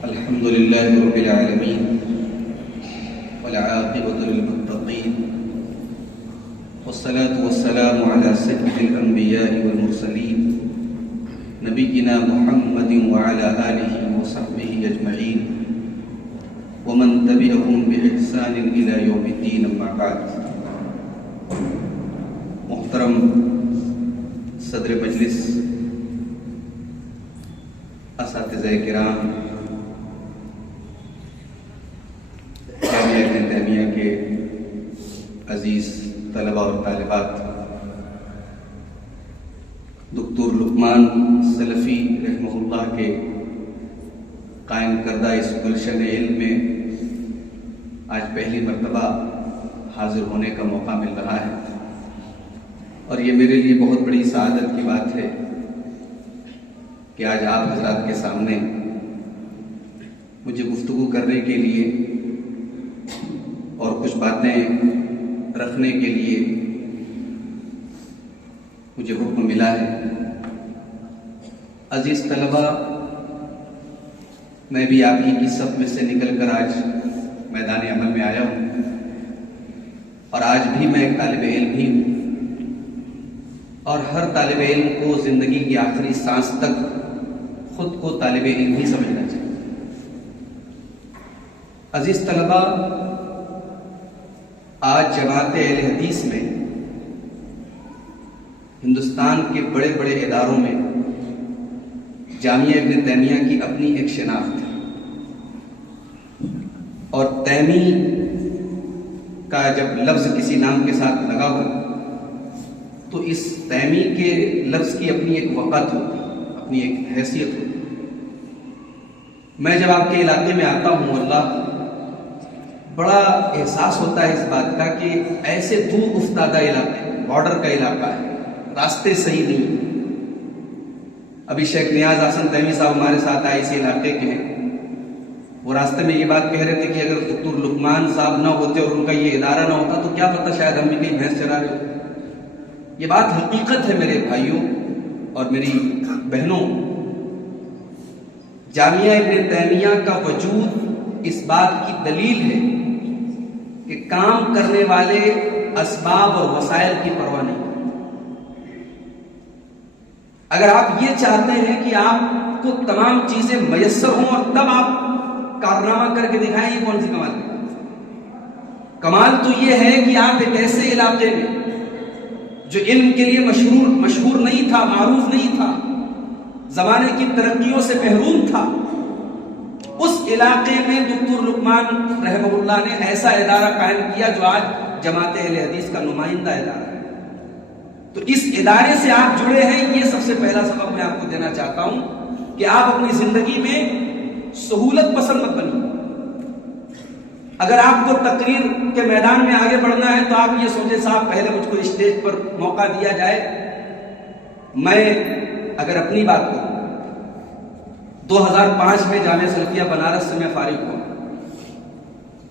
الحمد لله رب العالمين والعاقبة للمتقين والصلاة والسلام على سيد الأنبياء والمرسلين نبينا محمد وعلى آله وصحبه أجمعين ومن تبعهم بإحسان إلى يوم الدين أما بعد. محترم صدر مجلس، اساتذہ کرام، جامعہ ابن تیمیہ کے عزیز طلباء اور طالبات، دکتور لقمان سلفی رحمہ اللہ کے قائم کردہ اس گلشن علم میں آج پہلی مرتبہ حاضر ہونے کا موقع مل رہا ہے، اور یہ میرے لیے بہت بڑی سعادت کی بات ہے کہ آج آپ حضرات کے سامنے مجھے گفتگو کرنے کے لیے اور کچھ باتیں رکھنے کے لیے مجھے حکم ملا ہے. عزیز طلبہ، میں بھی آپ ہی کی صف میں سے نکل کر آج میدان عمل میں آیا ہوں، اور آج بھی میں ایک طالب علم ہی ہوں، اور ہر طالب علم کو زندگی کی آخری سانس تک خود کو طالب علم ہی سمجھنا چاہیے. عزیز طلبہ، آج جماعت اہل حدیث میں ہندوستان کے بڑے بڑے اداروں میں جامعہ ابن تیمیہ کی اپنی ایک شناخت ہے، اور تیمی کا جب لفظ کسی نام کے ساتھ لگا ہو تو اس تیمی کے لفظ کی اپنی ایک وقت ہوتی ہے، اپنی ایک حیثیت ہوتی ہے. میں جب آپ کے علاقے میں آتا ہوں، اللہ بڑا احساس ہوتا ہے اس بات کا کہ ایسے دور افتادہ علاقے، بارڈر کا علاقہ ہے، راستے صحیح نہیں. ابھی شیخ نیاز حسن تیمی صاحب ہمارے ساتھ آئے، اسی علاقے کے ہیں. وہ راستے میں یہ بات کہہ رہے تھے کہ اگر دکتور لقمان صاحب نہ ہوتے اور ان کا یہ ادارہ نہ ہوتا تو کیا پتہ شاید ہم بھی کہیں بھینس چرا رہے ہو. یہ بات حقیقت ہے میرے بھائیوں اور میری بہنوں. جامعہ ابن تیمیہ کا وجود اس بات کی دلیل ہے کہ کام کرنے والے اسباب اور وسائل کی پرواہ نہیں. اگر آپ یہ چاہتے ہیں کہ آپ کو تمام چیزیں میسر ہوں اور تب آپ کارنامہ کر کے دکھائیں، یہ کون سی کمال ہے؟ کمال تو یہ ہے کہ آپ ایک ایسے علاقے میں جو علم کے لیے مشہور نہیں تھا، معروف نہیں تھا، زمانے کی ترقیوں سے محروم تھا، اس علاقے میں دکتور لقمان رحمہ اللہ نے ایسا ادارہ قائم کیا جو آج جماعت اہل حدیث کا نمائندہ ادارہ ہے. تو اس ادارے سے آپ جڑے ہیں، یہ سب سے پہلا سبق میں آپ کو دینا چاہتا ہوں کہ آپ اپنی زندگی میں سہولت پسند مت بنیے. اگر آپ کو تقریر کے میدان میں آگے بڑھنا ہے تو آپ یہ سوچیں صاحب پہلے مجھ کو اسٹیج پر موقع دیا جائے. میں اگر اپنی بات کروں، 2005 میں جامعہ سلفیہ بنارس سے میں فارغ ہوا،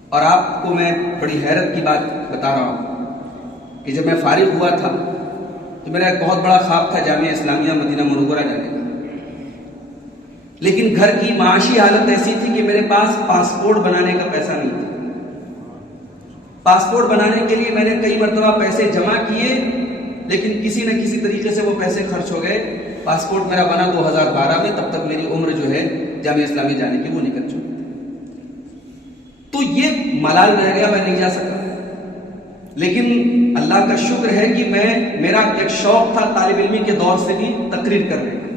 اور آپ کو میں بڑی حیرت کی بات بتا رہا ہوں کہ جب میں فارغ ہوا تھا تو میرا ایک بہت بڑا خواب تھا جامعہ اسلامیہ مدینہ منورہ جانے کا. لیکن گھر کی معاشی حالت ایسی تھی کہ میرے پاس پاسپورٹ بنانے کا پیسہ نہیں تھا. پاسپورٹ بنانے کے لیے میں نے کئی مرتبہ پیسے جمع کیے، لیکن کسی نہ کسی طریقے سے وہ پیسے خرچ ہو گئے. پاسپورٹ میرا بنا 2012 میں، تب تک میری عمر جو ہے جامعہ اسلامی جانے کی وہ نکل چکی. تو یہ ملال رہ گیا، میں نہیں جا سکا. لیکن اللہ کا شکر ہے کہ میرا ایک شوق تھا طالب علمی کے دور سے بھی تقریر کرنے کا.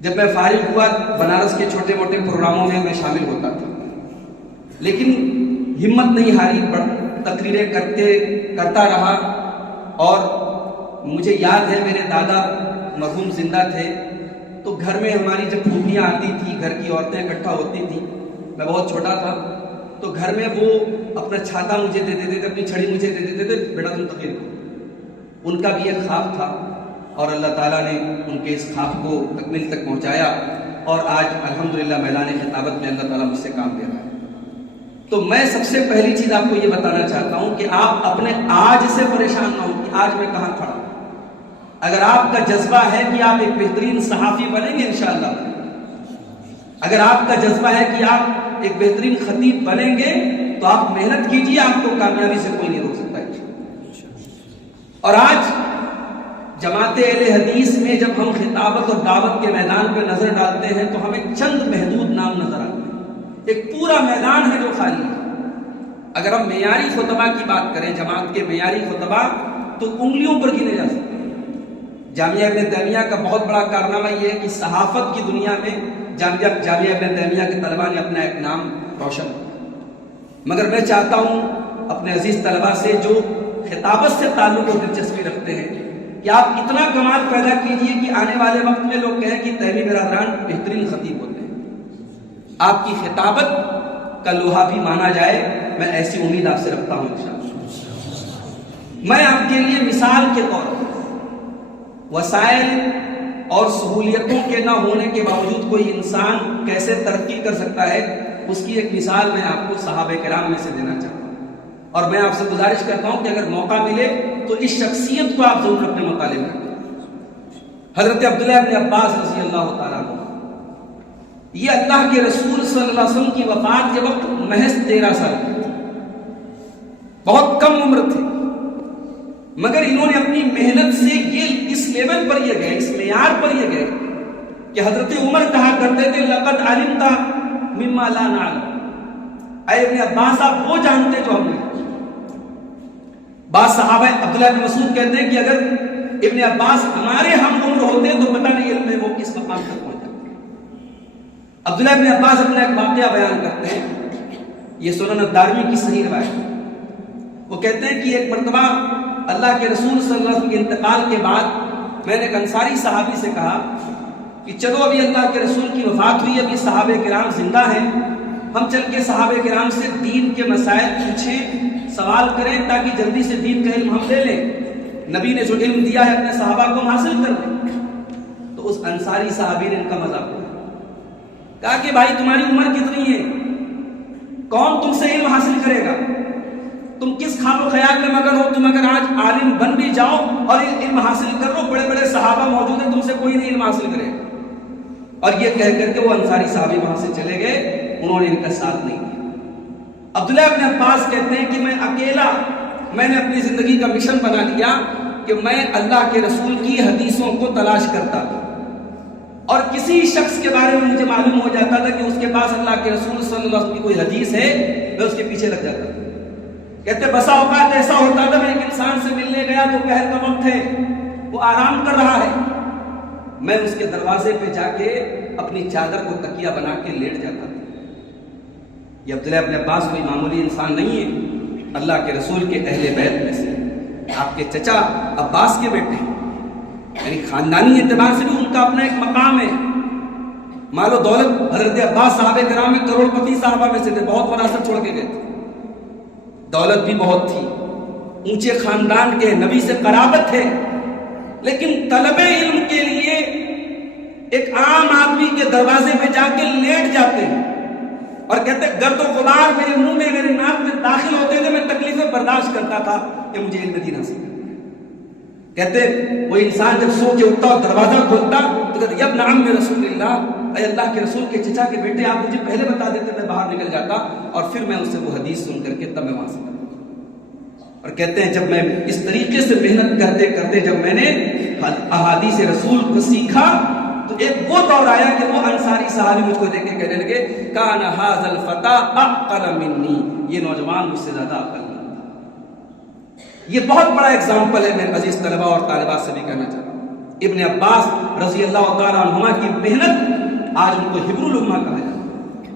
جب میں فارغ ہوا بنارس کے چھوٹے موٹے پروگراموں میں میں شامل ہوتا تھا، لیکن ہمت نہیں ہاری، تقریریں کرتا رہا. اور مجھے یاد ہے میرے دادا مرحوم زندہ تھے، تو گھر میں ہماری جب پھوپھیاں آتی تھی، گھر کی عورتیں اکٹھا ہوتی تھیں، میں بہت چھوٹا تھا، تو گھر میں وہ اپنا چھاتا مجھے دے دیتے تھے، اپنی چھڑی مجھے دے دیتے تھے، بیٹا تم تقریر کرو. ان کا بھی ایک خواب تھا، اور اللہ تعالیٰ نے ان کے اس خواب کو تکمیل تک پہنچایا، اور آج الحمدللہ میدان خطابت میں اللہ تعالیٰ مجھ سے کام دے رہا ہے. تو میں سب سے پہلی چیز آپ کو یہ بتانا چاہتا ہوں کہ آپ اپنے آج سے پریشان نہ ہوں کہ آج میں کہاں کھڑا ہوں. اگر آپ کا جذبہ ہے کہ آپ ایک بہترین صحافی بنیں گے انشاءاللہ، اگر آپ کا جذبہ ہے کہ آپ ایک بہترین خطیب بنیں گے تو آپ محنت کیجیے، آپ کو کامیابی سے کوئی نہیں روک سکتا ہے۔ اور آج جماعت اہل حدیث میں جب ہم خطابت اور دعوت کے میدان پہ نظر ڈالتے ہیں تو ہمیں چند محدود نام نظر آتے ہیں، ایک پورا میدان ہے جو خالی ہے۔ اگر ہم معیاری خطبہ کی بات کریں، جماعت کے معیاری خطبہ، تو انگلیوں پر گنے جا سکتے ہیں۔ جامعہ ابن تیمیہ کا بہت بڑا کارنامہ یہ ہے کہ صحافت کی دنیا میں جامعہ ابن تیمیہ کے طلباء نے اپنا ایک نام روشن کیا۔ مگر میں چاہتا ہوں اپنے عزیز طلباء سے جو خطابت سے تعلق اور دلچسپی رکھتے ہیں کہ آپ اتنا کمال پیدا کیجئے کہ آنے والے وقت میں لوگ کہیں کہ تیمی برادران بہترین خطیب ہوتے ہیں، آپ کی خطابت کا لوہا بھی مانا جائے، میں ایسی امید آپ سے رکھتا ہوں انشاءاللہ۔ میں آپ کے لیے مثال کے طور پر وسائل اور سہولیتوں کے نہ ہونے کے باوجود کوئی انسان کیسے ترقی کر سکتا ہے، اس کی ایک مثال میں آپ کو صحابہ کرام میں سے دینا چاہتا ہوں، اور میں آپ سے گزارش کرتا ہوں کہ اگر موقع ملے تو اس شخصیت کو آپ ضرور اپنے مطالعے میں رکھیں۔ حضرت عبداللہ بن عباس رضی اللہ تعالیٰ عنہ، یہ اللہ کے رسول صلی اللہ علیہ وسلم کی وفات کے وقت محض 13 سال کے تھے، بہت کم عمر تھے، مگر انہوں نے اپنی محنت سے یہ اس لیول پر یہ گئے، اس معیار پر یہ گئے کہ حضرت عمر کہا کرتے تھے لقد علمت مما لا نعلم، اے ابن عباس آپ وہ جانتے جو ہم نہیں۔ بعض صحابہ عبداللہ بن مسعود کہتے ہیں کہ اگر ابن عباس ہمارے ہم عمر ہوتے تو پتہ نہیں علم میں وہ کس مقام تک پہنچ جاتے۔ عبداللہ بن عباس اپنا ایک واقعہ بیان کرتے ہیں، یہ سنن الدارمی کی صحیح روایت ہے۔ وہ کہتے ہیں کہ ایک مرتبہ اللہ کے رسول صلی اللہ علیہ وسلم کے انتقال کے بعد میں نے ایک انصاری صحابی سے کہا کہ چلو ابھی اللہ کے رسول کی وفات ہوئی، ابھی صحابہ کرام زندہ ہیں، ہم چل کے صحابہ کرام سے دین کے مسائل پوچھیں، سوال کریں تاکہ جلدی سے دین کا علم ہم لے لیں، نبی نے جو علم دیا ہے اپنے صحابہ کو ہم حاصل کر لیں۔ تو اس انصاری صحابی نے ان کا مذاق اڑایا، کہا کہ بھائی تمہاری عمر کتنی ہے، کون تم سے علم حاصل کرے گا، تم کس خواب و خیال میں مگن ہو، تم اگر آج عالم بن بھی جاؤ اور علم حاصل کر لو، بڑے بڑے صحابہ موجود ہیں، تم سے کوئی نہیں علم حاصل کرے گا۔ اور یہ کہہ کر کے وہ انصاری صحابی وہاں سے چلے گئے، انہوں نے ان کا ساتھ نہیں دیا۔ عبداللہ بن عباس کہتے ہیں کہ میں اکیلا، میں نے اپنی زندگی کا مشن بنا لیا کہ میں اللہ کے رسول کی حدیثوں کو تلاش کرتا تھا، اور کسی شخص کے بارے میں مجھے معلوم ہو جاتا تھا کہ اس کے پاس اللہ کے رسول صلی اللہ علیہ وسلم کی کوئی حدیث ہے، میں اس کے پیچھے لگ جاتا تھا۔ کہتے بسا اوقات ایسا ہوتا تھا میں ایک انسان سے ملنے گیا، دوپہر کا وقت ہے، وہ آرام کر رہا ہے، میں اس کے دروازے پہ جا کے اپنی چادر کو تکیہ بنا کے لیٹ جاتا تھا۔ یہ عبداللہ ابن عباس کوئی معمولی انسان نہیں ہے، اللہ کے رسول کے اہل بیت میں سے، آپ کے چچا عباس کے بیٹے ہیں، یعنی خاندانی اعتبار سے بھی ان کا اپنا ایک مقام ہے۔ مال و دولت حضرت عباس صحابہ کرام میں کروڑ پتی صحابہ میں سے تھے، بہت وراثت چھوڑ کے گئے تھے، دولت بھی بہت تھی، اونچے خاندان کے، نبی سے قرابت ہے، لیکن طلب علم کے لیے ایک عام آدمی کے دروازے پہ جا کے لیٹ جاتے ہیں اور کہتے گرد و غبار میرے منہ میں، میرے ناک میں داخل ہوتے تھے، میں تکلیفیں برداشت کرتا تھا کہ مجھے علم دین حاصل کرنا ہے۔ کہتے وہ انسان جب سو کے اٹھتا اور دروازہ کھولتا تو کہتے یبن عم رسول اللہ، اے اللہ کے رسول کے چچا کے بیٹے آپ مجھے پہلے بتا دیتے، میں باہر نکل جاتا اور پھر میں اس سے وہ حدیث سن کر کے تب میں وہاں سے کرتا۔ اور کہتے ہیں جب میں اس طریقے سے محنت کرتے کرتے جب میں نے احادیث رسول کو سیکھا تو ایک وہ دور آیا کہ وہ انصاری صحابی مجھ کو دیکھ کے کہنے لگے کان ھذا الفتى اعقل منی، یہ نوجوان مجھ سے زیادہ عقل مند تھا۔ یہ بہت بڑا اگزامپل ہے میرے عزیز طلباء اور طالبات سے بھی کہنا چاہتا ہوں۔ ابن عباس رضی اللہ تعالیٰ عنہما کی محنت آج ان کو حبر الامہ کہا جاتا ہے۔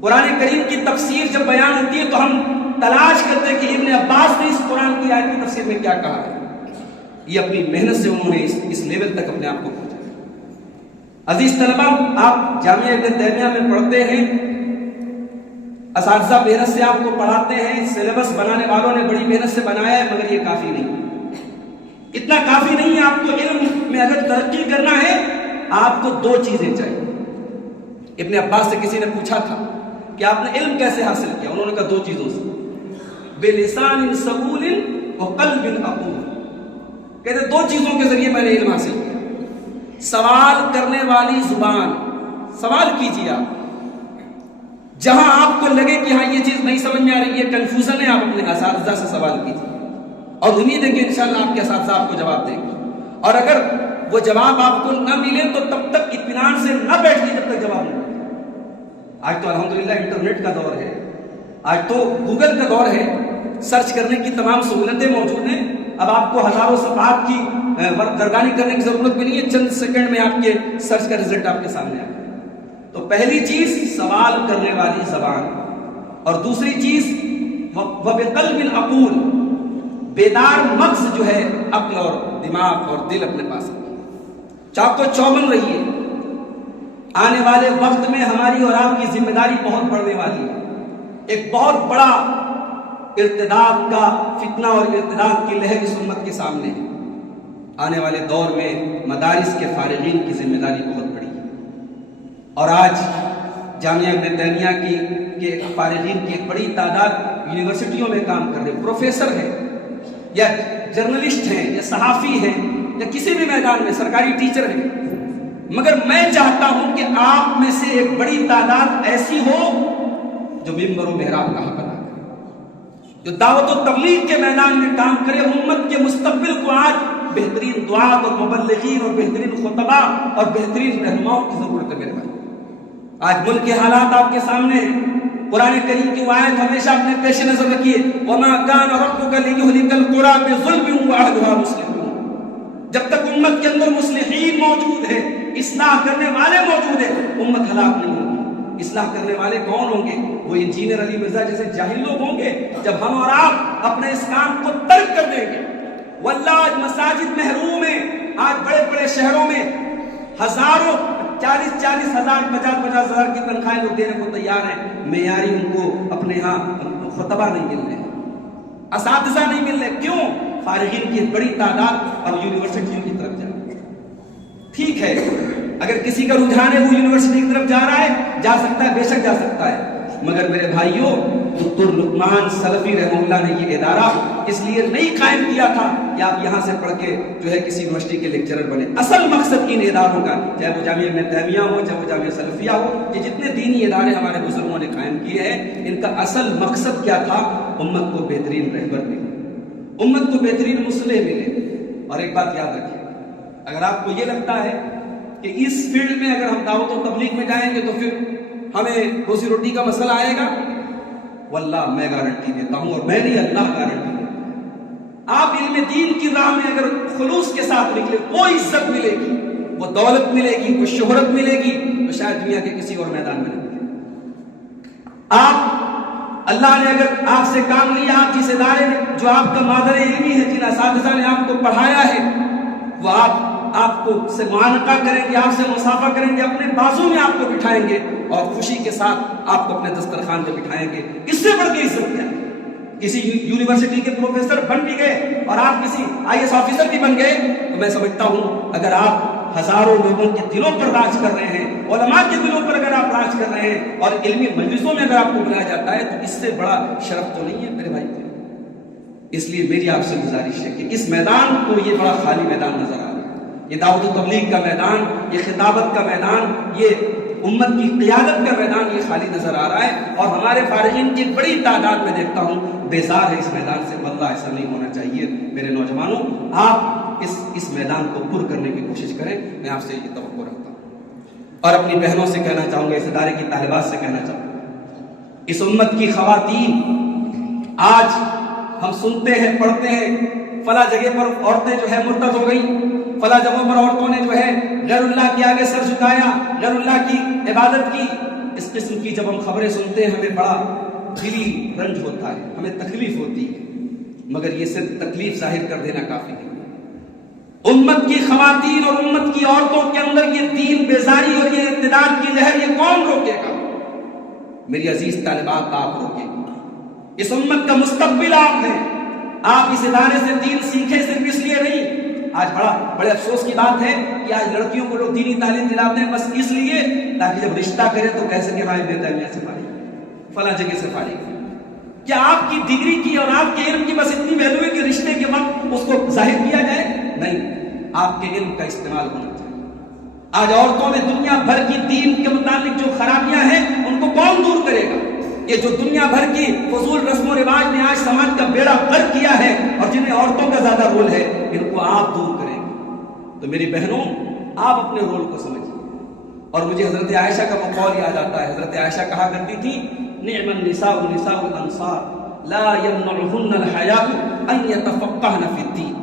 قرآن کریم کی تفسیر جب بیان ہوتی ہے تو ہم تلاش کرتے ہیں کہ ابن عباس نے اس قرآن کی آیت کی تفسیر میں کیا کہا ہے۔ یہ اپنی محنت سے انہوں نے اس لیول تک اپنے آپ کو پہنچایا۔ عزیز طلباء، آپ جامعہ ابن تیمیہ میں پڑھتے ہیں، اساتذہ محنت سے آپ کو پڑھاتے ہیں، سلیبس بنانے والوں نے بڑی محنت سے بنایا ہے، مگر یہ کافی نہیں، اتنا کافی نہیں ہے۔ آپ کو علم میں اگر ترقی کرنا ہے آپ کو دو چیزیں چاہیے۔ ابن عباس سے کسی نے پوچھا تھا کہ آپ نے علم کیسے حاصل کیا، انہوں نے کہا دو چیزوں سے، بلسان سبول وقلب عقول۔ کہتے دو چیزوں کے ذریعے میں نے علم حاصل کیا، سوال کرنے والی زبان، سوال کیجیے آپ، جہاں آپ کو لگے کہ ہاں یہ چیز نہیں سمجھ میں آ رہی ہے، کنفیوژن ہے، آپ اپنے اساتذہ سے سوال کیجیے اور امید ہے کہ انشاءاللہ آپ کے اساتذہ آپ کو جواب دیں گے، اور اگر وہ جواب آپ کو نہ ملے تو تب تک اطمینان سے نہ بیٹھیے جب تک جواب نہ ملے۔ آج تو الحمدللہ انٹرنیٹ کا دور ہے، آج تو گوگل کا دور ہے، سرچ کرنے کی تمام سہولتیں موجود ہیں، اب آپ کو ہزاروں صفحات کی گردانی کرنے کی ضرورت بھی نہیں ہے، چند سیکنڈ میں آپ کے سرچ کا رزلٹ آپ کے سامنے آ گیا۔ تو پہلی چیز سوال کرنے والی زبان، اور دوسری چیز وَبِقَلْبٍ عَقُولٍ، بیدار مغز جو ہے، عقل اور دماغ اور دل اپنے پاس چاق و چوبند رہیے۔ آنے والے وقت میں ہماری اور آپ کی ذمہ داری بہت بڑھنے والی ہے، ایک بہت بڑا ارتداد کا فتنہ اور ارتداد کی لہر اس امت کے سامنے ہے۔ آنے والے دور میں مدارس کے فارغین کی ذمہ داری بہت بڑی ہے، اور آج جامعہ ابن تیمیہ کے فارغین کی ایک بڑی تعداد یونیورسٹیوں میں کام کر رہے، پروفیسر ہیں یا جرنلسٹ ہیں یا صحافی ہیں یا کسی بھی میدان میں سرکاری ٹیچر ہیں، مگر میں چاہتا ہوں کہ آپ میں سے ایک بڑی تعداد ایسی ہو جو منبر و محراب کا حق ادا کرے، جو دعوت و تبلیغ کے میدان میں کام کرے، امت کے مستقبل کو آج بہترین دعات اور مبلغین اور بہترین خطباء اور بہترین رہنماؤں کی ضرورت ہے۔ میرے بھائی، آج ملک کے حالات آپ کے سامنے ہیں، قرآن کریم کی آیت ہمیشہ اپنے پیش نظر رکھیے، وَمَا كَانَ رَبُّكَ لِيُهْلِكَ الْقُرَىٰ بِظُلْمٍ وَأَهْلُهَا مُصْلِحُونَ۔ جب تک امت کے اندر مصلحین موجود ہیں، اصلاح کرنے والے موجود ہیں، امت ہلاک نہیں ہوگی۔ اصلاح کرنے والے کون ہوں گے؟ وہ انجینئر علی مرزا جیسے جاہل لوگ ہوں گے، جب ہم اور آپ اپنے اس کام کو ترک کر دیں گے۔ واللہ آج مساجد محروم ہیں، آج بڑے بڑے شہروں میں ہزاروں 40,000 50,000 ہزار کی تنخواہیں لوگ دینے کو تیار ہیں، معیاری ان کو اپنے ہاں خطبہ نہیں مل رہے، اساتذہ نہیں مل رہے، کیوں؟ فارغین کی بڑی تعداد اب یونیورسٹیوں کی طرف جا رہی ہے۔ ٹھیک ہے، اگر کسی کا رجحان ہے وہ یونیورسٹی کی طرف جا رہا ہے، جا سکتا ہے، بے شک جا سکتا ہے، مگر میرے بھائیوں، دکتور لقمان سلفی رحمہ اللہ نے یہ ادارہ اس لیے نہیں قائم کیا تھا کہ آپ یہاں سے پڑھ کے جو ہے کسی یونیورسٹی کے لیکچرر بنے۔ اصل مقصد ان اداروں کا، چاہے وہ جامعہ ابن تیمیہ ہو، چاہے وہ جامعہ سلفیہ ہو، یہ جتنے دینی ادارے ہمارے بزرگوں نے قائم کیے ہیں، ان کا اصل مقصد کیا تھا؟ امت کو بہترین رہبر ملے، امت کو بہترین مصلح ملے۔ اور ایک بات یاد رکھیں، اگر آپ کو یہ لگتا ہے کہ اس فیلڈ میں اگر ہم دعوت و تبلیغ میں جائیں گے تو پھر ہمیں روزی روٹی کا مسئلہ آئے گا، واللہ میں گارنٹی دیتا ہوں، اور میں نہیں، اللہ گارنٹی دیتا ہوں، آپ علم دین کی راہ میں اگر خلوص کے ساتھ نکلے، وہ عزت ملے گی، وہ دولت ملے گی، وہ شہرت ملے گی، تو شاید دنیا کے کسی اور میدان میں نہیں ملے۔ آپ اللہ نے اگر آپ سے کام لیا، آپ جس ادارے میں جو آپ کا مادر علمی ہے، جن اساتذہ نے آپ کو پڑھایا ہے، وہ آپ کو سے معانقہ کریں گے، آپ سے مصافحہ کریں گے، اپنے بازو میں آپ کو بٹھائیں گے اور خوشی کے ساتھ آپ کو اپنے دسترخوان پہ بٹھائیں گے۔ اس سے بڑھ کے عزت کیا؟ کسی یونیورسٹی کے پروفیسر بن بھی گئے اور آپ کسی IAS آفیسر بھی بن گئے تو میں سمجھتا ہوں اگر آپ ہزاروں لوگوں کے دلوں پر راج کر رہے ہیں، علماء کے دلوں پر اگر آپ راج کر رہے ہیں اور علمی مجلسوں میں اگر آپ کو بلایا جاتا ہے، تو اس سے بڑا شرف تو نہیں ہے میرے بھائی۔ اس لیے میری آپ سے گزارش ہے کہ اس میدان کو یہ بڑا خالی میدان نظر آ رہا ہے، یہ دعوت و تبلیغ کا میدان، یہ خطابت کا میدان، یہ امت کی قیادت کا میدان یہ خالی نظر آ رہا ہے، اور ہمارے فارغین کی بڑی تعداد میں دیکھتا ہوں بیزار ہے اس میدان سے۔ واللہ ایسا نہیں ہونا چاہیے۔ میرے نوجوانوں، آپ اس میدان کو پر کرنے کی کوشش کریں، میں آپ سے یہ توقع رکھتا ہوں، اور اپنی بہنوں سے کہنا چاہوں گا، اس ادارے کی طالبات سے کہنا چاہوں گا، اس امت کی خواتین، آج ہم سنتے ہیں، پڑھتے ہیں، فلاں جگہ پر عورتیں جو ہے مرتد ہو گئی، فلاں جگہوں پر عورتوں نے جو ہے غیر اللہ کے آگے سر جھکایا، غیر اللہ کی عبادت کی۔ اس قسم کی جب ہم خبریں سنتے ہیں ہمیں بڑا دلی رنج ہوتا ہے، ہمیں تکلیف ہوتی ہے، مگر یہ صرف تکلیف ظاہر کر دینا کافی نہیں۔ امت کی خواتین اور امت کی عورتوں کے اندر یہ دین بیزاری اور یہ ارتداد کی لہر، یہ کون روکے گا؟ میری عزیز طالبات، آپ روکیں گے۔ اس امت کا مستقبل آپ ہیں، آپ اس ادارے سے دین سیکھیں صرف اس لیے نہیں۔ آج بڑے افسوس کی بات ہے کہ آج لڑکیوں کو لوگ دینی تعلیم دلاتے ہیں بس اس لیے تاکہ جب رشتہ کرے تو کہہ سکے ہاں ابن تیمیہ سے فارغ، فلاں جگہ سے فارغ۔ کیا آپ کی ڈگری کی اور آپ کے علم کی بس اتنی ویلیو ہے کہ رشتے کے وقت اس کو ظاہر کیا جائے؟ نہیں، آپ کے علم کا استعمال ہونا چاہیے۔ آج عورتوں میں دنیا بھر کی دین کے متعلق جو خرابیاں ہیں ان کو کون دور کرے گا؟ یہ جو دنیا بھر کی فضول رسم و رواج نے آج سماج کا بیڑا غرق کیا ہے اور جنہیں عورتوں کا زیادہ رول ہے، ان کو آپ دور کریں گے۔ تو میری بہنوں، آپ اپنے رول کو سمجھیں۔ اور مجھے حضرت عائشہ کا وہ قول یاد آتا ہے۔ حضرت عائشہ کہا کرتی تھی، نعم النساء نساء الانصار لا يمنعهن الحیاء ان يتفقهن فی الدین۔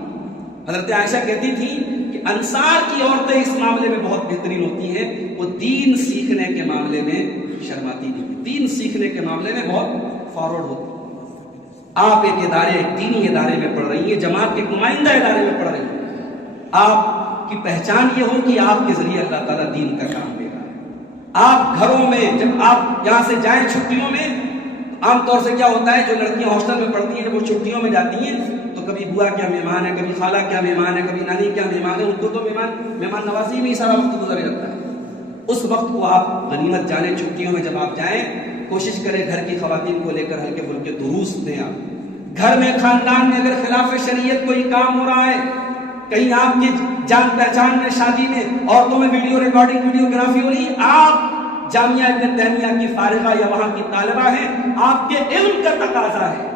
حضرت عائشہ کہتی تھی کہ انصار کی عورتیں اس معاملے میں بہت بہترین ہوتی ہیں، وہ دین سیکھنے کے معاملے میں شرماتی نہیں، دین سیکھنے کے معاملے میں بہت فارورڈ ہوتی ہیں۔ آپ ایک ادارے، ایک دینی ادارے میں پڑھ رہی ہیں، جماعت کے نمائندہ ادارے میں پڑھ رہی ہیں، آپ کی پہچان یہ ہو کہ آپ کے ذریعے اللہ تعالیٰ دین کا کام دے رہا ہے۔ آپ گھروں میں جب آپ یہاں سے جائیں چھٹیوں میں، عام طور سے کیا ہوتا ہے، جو لڑکیاں ہاسٹل میں پڑھتی ہیں جب وہ چھٹیوں میں جاتی ہیں تو کبھی بوا کیا مہمان ہے، کبھی خالہ کیا مہمان ہے، کبھی نانی کیا مہمان ہے، ان کو تو مہمان نوازی میں ہی سارا وقت گزر جاتا ہے۔ اس وقت کو آپ غنیمت جانیں، چھٹیوں میں جب آپ جائیں کوشش کریں گھر کی خواتین کو لے کر ہلکے پھلکے دروس دیں۔ آپ گھر میں، خاندان میں اگر خلاف شریعت کوئی کام ہو رہا ہے، کہیں آپ کی جان پہچان میں، شادی میں، عورتوں میں ویڈیو ریکارڈنگ، ویڈیوگرافی ہو رہی ہے، آپ جامعہ ابن تیمیہ کی فارغہ یا وہاں کی طالبہ ہیں، آپ کے علم کا تقاضا ہے،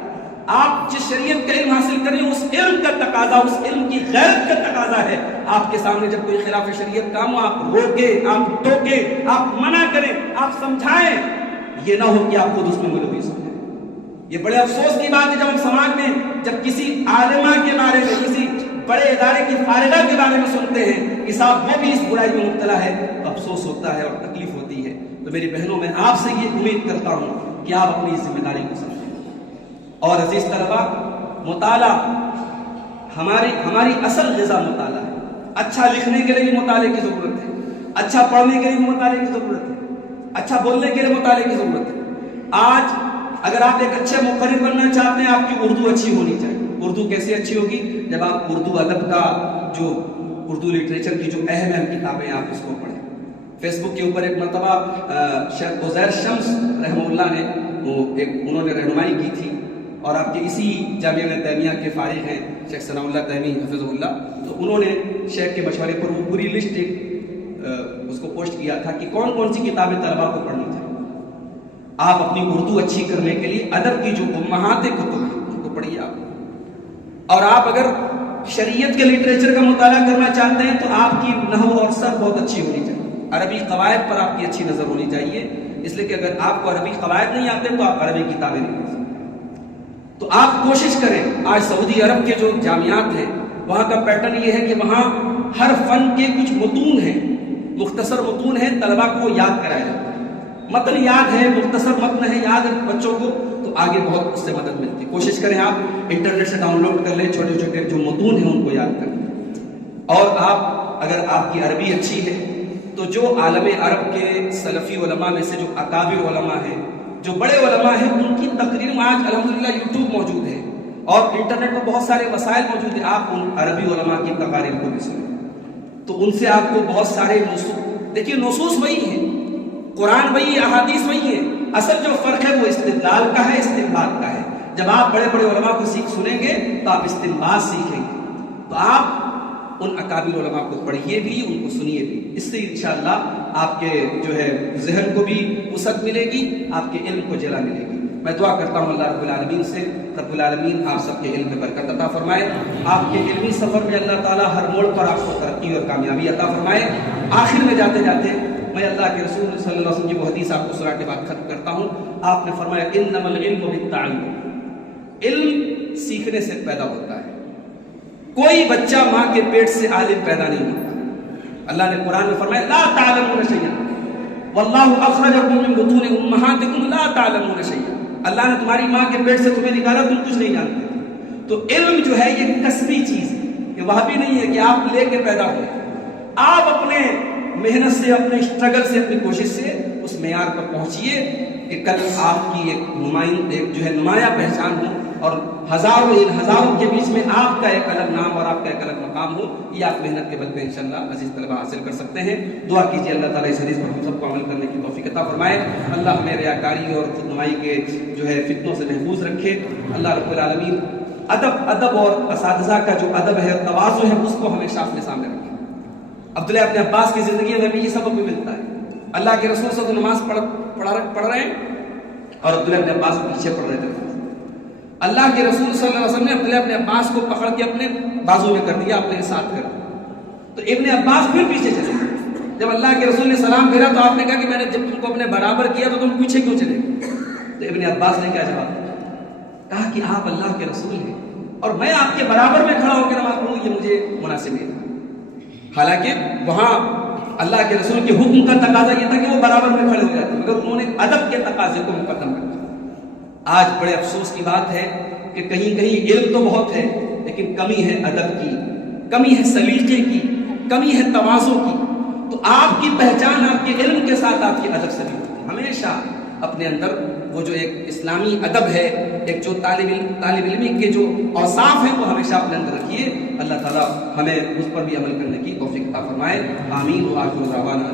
آپ جس شریعت کا علم حاصل کریں اس علم کا تقاضا، اس علم کی غیرت کا تقاضا ہے۔ آپ کے سامنے جب کوئی خلاف شریعت کام ہو، آپ روکیں، آپ ٹوکیں، آپ منع کریں، آپ سمجھائیں، یہ نہ ہو کہ آپ خود اس میں ملوث ہو جائیں۔ یہ بڑے افسوس کی بات ہے جب ہم سماج میں جب کسی عالمہ کے بارے میں، کسی بڑے ادارے کی فارغہ کے بارے میں سنتے ہیں کہ صاحب وہ بھی اس برائی میں مبتلا ہے، تو افسوس ہوتا ہے اور تکلیف ہوتی ہے۔ تو میری بہنوں، میں آپ سے یہ امید کرتا ہوں کہ آپ اپنی ذمہ داری کو سمجھیں۔ اور عزیز طلبہ، مطالعہ ہماری اصل غذا مطالعہ ہے۔ اچھا لکھنے کے لیے بھی مطالعے کی ضرورت ہے، اچھا پڑھنے کے لیے بھی مطالعے کی ضرورت ہے، اچھا بولنے کے لیے مطالعے کی ضرورت ہے۔ آج اگر آپ ایک اچھے مقرر بننا چاہتے ہیں، آپ کی اردو اچھی ہونی چاہیے۔ اردو کیسے اچھی ہوگی؟ جب آپ اردو ادب کا جو اردو لٹریچر کی جو اہم کتابیں آپ اس کو پڑھیں۔ فیس بک کے اوپر ایک مرتبہ شیخ عزیر شمس رحمہ اللہ نے انہوں نے رہنمائی کی تھی، اور آپ کے اسی جامعہ ابن تیمیہ کے فارغ ہیں شیخ ثناء اللہ تیمی حفظہ اللہ، تو انہوں نے شیخ کے مشورے پر وہ پوری لسٹ اس کو پوسٹ کیا تھا کہ کون کون سی کتابیں طلباء کو پڑھنی چاہیے۔ آپ اپنی اردو اچھی کرنے کے لیے ادب کی جو امہات کتب ہیں ان کو پڑھیے آپ، اور آپ اگر شریعت کے لٹریچر کا مطالعہ کرنا چاہتے ہیں تو آپ کی نحو اور سرد بہت اچھی ہونی چاہیے، عربی قواعد پر آپ کی اچھی نظر ہونی چاہیے، اس لیے کہ اگر آپ کو عربی قواعد نہیں آتے تو آپ عربی کتابیں نہیں پڑھ سکتے۔ تو آپ کوشش کریں، آج سعودی عرب کے جو جامعات ہیں وہاں کا پیٹرن یہ ہے کہ وہاں ہر فن کے کچھ متون ہیں، مختصر متون ہیں، طلباء کو یاد کرایا جاتا ہے۔ متن یاد ہے، مختصر متن ہے یاد ہے بچوں کو، تو آگے بہت اس سے مدد ملتی ہے۔ کوشش کریں آپ انٹرنیٹ سے ڈاؤن لوڈ کر لیں، چھوٹے چھوٹے جو متون ہیں ان کو یاد کر لیں۔ اور آپ اگر آپ کی عربی اچھی ہے تو جو عالم عرب کے سلفی علماء میں سے جو اکابر علماء ہیں، جو بڑے علماء ہیں، ان کی تقریر میں آج الحمدللہ یوٹیوب موجود ہے اور انٹرنیٹ پر بہت سارے وسائل موجود ہیں، آپ ان عربی علماء کی تقاریر کو بھی سنیں، تو ان سے آپ کو بہت سارے دیکھیے نصوص وہی ہیں، قرآن وہی، احادیث وہی ہیں، اصل جو فرق ہے وہ استدلال کا ہے، استنباط کا ہے۔ جب آپ بڑے بڑے علماء کو سنیں گے تو آپ استنباط سیکھیں گے، تو آپ ان اکابر علماء کو پڑھیے بھی، ان کو سنیے بھی، اس سے انشاءاللہ آپ کے جو ہے ذہن کو بھی وسعت ملے گی، آپ کے علم کو جلا ملے گی۔ میں دعا کرتا ہوں اللہ رب العالمین سے، رب العالمین آپ سب کے علم میں برکت عطا فرمائے، آپ کے علمی سفر میں اللہ تعالیٰ ہر موڑ پر آپ کو ترقی اور کامیابی عطا فرمائے۔ آخر میں جاتے جاتے میں اللہ کے رسول صلی اللہ علیہ وسلم کی وہ حدیث آپ کو سنا کے بعد ختم کرتا ہوں۔ آپ نے فرمایا انما العلم بالتعلم، علم سیکھنے سے پیدا ہوتا ہے، کوئی بچہ ماں کے پیٹ سے عالم پیدا نہیں ہوتا۔ اللہ نے قرآن میں فرمایا لا تعلمون شیئا واللہ اخرجکم من بطون امہاتکم لا تعلمون شیئا، اللہ نے تمہاری ماں کے پیٹ سے تمہیں نکالا، تم کچھ نہیں جانتے۔ تو علم جو ہے یہ کسبی چیز ہے، یہ وہاں بھی نہیں ہے کہ آپ لے کے پیدا ہوئے، آپ اپنے محنت سے، اپنے اسٹرگل سے، اپنی کوشش سے اس معیار پر پہنچیے کہ کل آپ کی ایک جو ہے نمایاں پہچان ہو، اور ہزاروں ہزاروں کے بیچ میں آپ کا ایک الگ نام اور آپ کا ایک الگ مقام ہو۔ یہ آپ محنت کے بل پہ انشاءاللہ عزیز طلبہ حاصل کر سکتے ہیں۔ دعا کیجیے اللہ تعالیٰ اس حدیث پر ہم سب کو عمل کرنے کی توفیق عطا فرمائے، اللہ ہمیں ریاکاری اور خود نمائی کے جو ہے فتنوں سے محفوظ رکھے۔ اللہ رب العالمین ادب اور اساتذہ کا جو ادب ہے، تواضع ہے، اس کو ہمیشہ اپنے سامنے رکھے۔ عبداللہ ابن عباس کی زندگی میں بھی یہ سبق بھی ملتا ہے۔ اللہ کے رسول صلی اللہ علیہ وسلم نماز پڑھ رہے ہیں، اور عبداللہ ابن عباس پیچھے پڑ رہے تھے. اللہ کے رسول صلی اللہ علیہ وسلم نے عبداللہ ابن عباس کو پکڑ کے اپنے بازو میں کر دیا, اپنے ساتھ کر دیا. تو ابن عباس پھر پیچھے چلے گئے. جب اللہ کے رسول نے سلام پھیرا تو آپ نے کہا کہ میں نے جب تم کو اپنے برابر کیا تو تم پیچھے کیوں چلے گئے؟ تو ابن عباس نے کیا جواب دیا؟ کہا کہ آپ اللہ کے رسول ہیں اور میں آپ کے برابر میں کھڑا ہو کے نماز پڑھوں یہ مجھے مناسب نہیں تھا. حالانکہ وہاں اللہ کے رسول کے حکم کا تقاضا یہ تھا کہ وہ برابر میں کھڑے ہو جاتے, مگر انہوں نے ادب کے تقاضے کو مقدم رکھا. آج بڑے افسوس کی بات ہے کہ کہیں کہیں علم تو بہت ہے لیکن کمی ہے ادب کی, کمی ہے سلیقے کی, کمی ہے تواضع کی. تو آپ کی پہچان آپ کے علم کے ساتھ آپ کے ادب سے بھی ہوتی ہے. ہمیشہ اپنے اندر وہ جو ایک اسلامی ادب ہے, ایک جو طالب علمی کے جو اوصاف ہیں وہ ہمیشہ اپنے اندر رکھیے. اللہ تعالیٰ ہمیں اس پر بھی عمل کرنے کی توفیق عطا فرمائے. آمین. و آخر دعوانا